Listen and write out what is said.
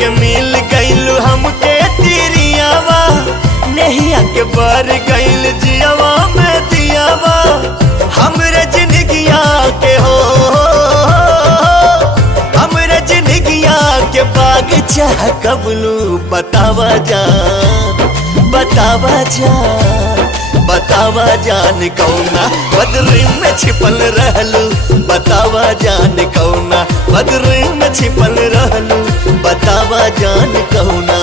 के मिल गइलू हमके तिरियावा, नहिया के बर गइल जियावा में दियावा हमरे जिंदगिया के हो, हमरे जिंदगिया के बागीचा कबलू बतावा जान, बतावा जान, बतावा जान कौना बदरी में छिपल रहलू, बतावा जान कौना बदरी में छिपल रहलू, बतावा जान कौना।